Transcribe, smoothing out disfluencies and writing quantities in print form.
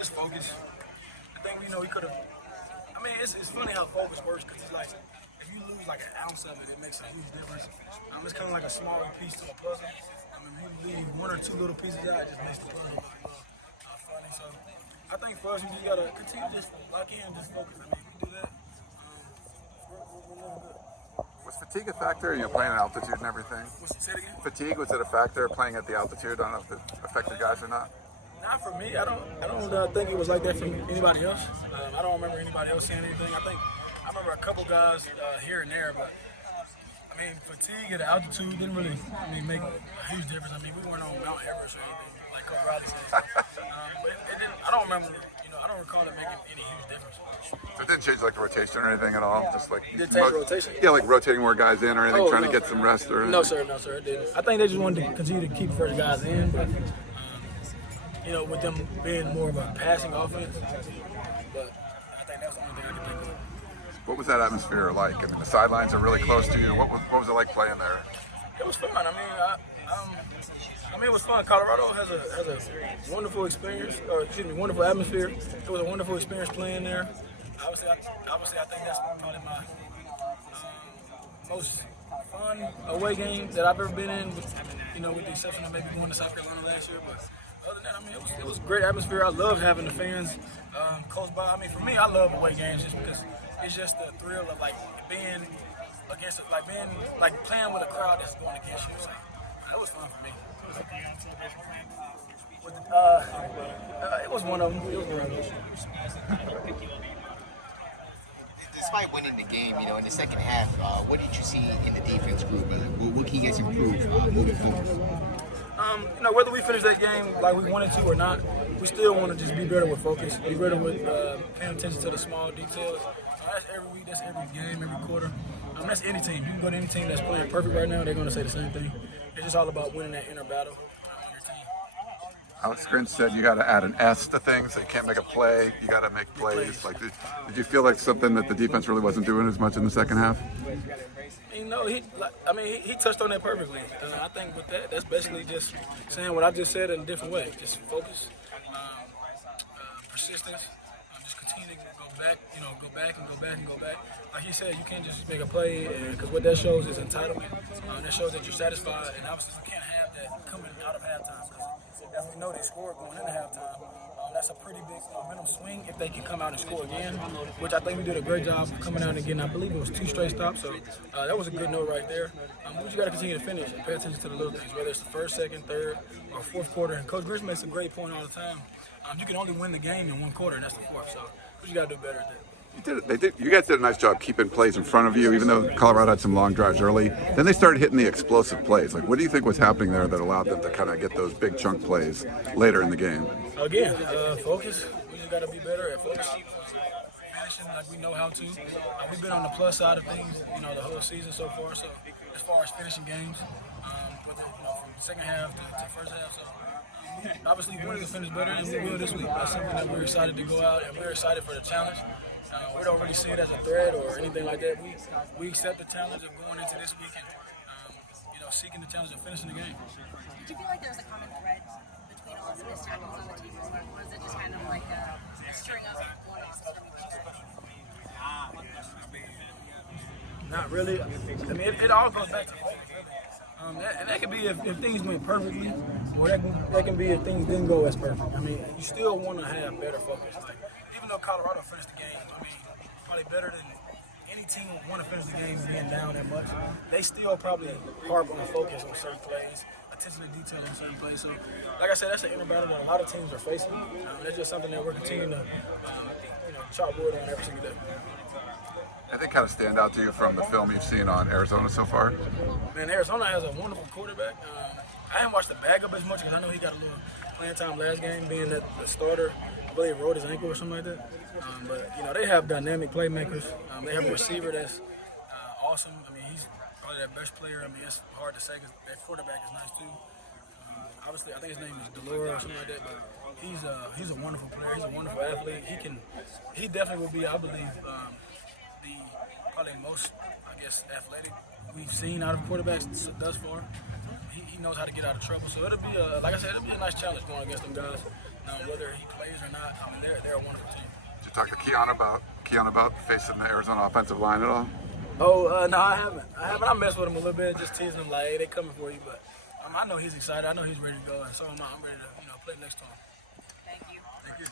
just focus. I think we could have. I mean, it's funny how focus works because it's like if you lose like an ounce of it, it makes a huge difference. It's kind of like a smaller piece to a puzzle. If you leave one or two little pieces out, it just makes the puzzle look a little funny. So I think for us, we just gotta continue to just lock in, and just focus. I mean, if we do that, we're really good. Was fatigue a factor? Playing at altitude and everything. Say it again? Fatigue, was it a factor playing at the altitude? I don't know if it affected guys or not. Not for me. I don't think it was like that for anybody else. I don't remember anybody else saying anything. I remember a couple guys here and there, but I mean, fatigue at altitude didn't really make a huge difference. I mean, we weren't on Mount Everest or anything like Coach Riley said. But it didn't. I don't remember. I don't recall it making any huge difference. So it didn't change like the rotation or anything at all? Just like did it change the rotation? Yeah, like rotating more guys in or anything, trying to get some rest or anything? No, sir, it didn't. I think they just wanted to continue to keep first guys in, but with them being more of a passing offense. But I think that's the only thing I can think of. What was that atmosphere like? I mean, the sidelines are really close to you. What was it like playing there? It was fun. I mean, it was fun. Colorado has a wonderful experience, wonderful atmosphere. It was a wonderful experience playing there. Obviously, I think that's probably my most fun away game that I've ever been in. With the exception of maybe going to South Carolina last year, but other than that, I mean, it was a great atmosphere. I love having the fans close by. I mean, for me, I love away games just because it's just the thrill of like being against it, like playing with a crowd that's going against you. So that was fun for me. It was one of them. Despite winning the game, in the second half, what did you see in the defense group? What can you guys improve moving forward? Whether we finish that game like we wanted to or not, we still want to just be better with focus, be better with paying attention to the small details. That's every week, that's every game, every quarter. That's any team. You can go to any team that's playing perfect right now, they're going to say the same thing. It's just all about winning that inner battle on your team. Alex Grinch said you got to add an S to things. So you can't make a play, you got to make plays. Like, did you feel like something that the defense really wasn't doing as much in the second half? He touched on that perfectly. I think with that's basically just saying what I just said in a different way. Just focus, persistence, just continue to go back, go back and go back and go back. Like he said, you can't just make a play, because what that shows is entitlement. That shows that you're satisfied, and obviously you can't have that coming out of halftime, because as we know they scored going into halftime. That's a pretty big momentum swing if they can come out and score again, which I think we did a great job of coming out again. I believe it was 2 straight stops, so that was a good note right there. But you got to continue to finish and pay attention to the little things, whether it's the first, second, third, or fourth quarter. And Coach Grinch makes a great point all the time. You can only win the game in one quarter, and that's the fourth. So you got to do better at that. You guys did a nice job keeping plays in front of you, even though Colorado had some long drives early. Then they started hitting the explosive plays. Like, what do you think was happening there that allowed them to kind of get those big chunk plays later in the game? Again, focus. We just got to be better at focus. Finishing like we know how to. We've been on the plus side of things, the whole season so far. So as far as finishing games, from the second half to first half. So obviously we wanted to finish better, and we will this week. That's something that we're excited to go out, and we're excited for the challenge. We don't really see it as a threat or anything like that. We accept the challenge of going into this week and seeking the challenge of finishing the game. Did you feel like there was a common thread between all of the missed tackles on the team, or was it just kind of like a string of one-offs from each other? Not really. I mean, it all goes back to focus, really. And that can be if things went perfectly, or that can be if things didn't go as perfect. I mean, you still want to have better focus. Like, even though Colorado finished the game, probably better than any team would want to finish the game being down that much. They still probably harp on focus on certain plays, attention to detail on certain plays. So, like I said, that's the inner battle that a lot of teams are facing. That's just something that we're continuing to, chop wood on every single day. Anything kind of stand out to you from the film you've seen on Arizona so far? Man, Arizona has a wonderful quarterback. I haven't watched the backup as much because I know he got a little playing time last game, being that the starter, I believe, rolled his ankle or something like that. But they have dynamic playmakers. They have a receiver that's awesome. I mean, he's probably their best player. I mean, it's hard to say because their quarterback is nice too. Obviously, I think his name is Delora or something like that. But he's a wonderful player. He's a wonderful athlete. He definitely will be, I believe, the probably most, athletic we've seen out of quarterbacks thus far. He knows how to get out of trouble. So it'll be, like I said, it'll be a nice challenge going against them guys. whether he plays or not, I mean, they're a wonderful team. Did you talk to Keon about facing the Arizona offensive line at all? Oh, no, I haven't. I messed with him a little bit, just teasing him like, hey, they coming for you. But I know he's excited. I know he's ready to go, and so am I. I'm ready to, play next time. Thank you. Thank you.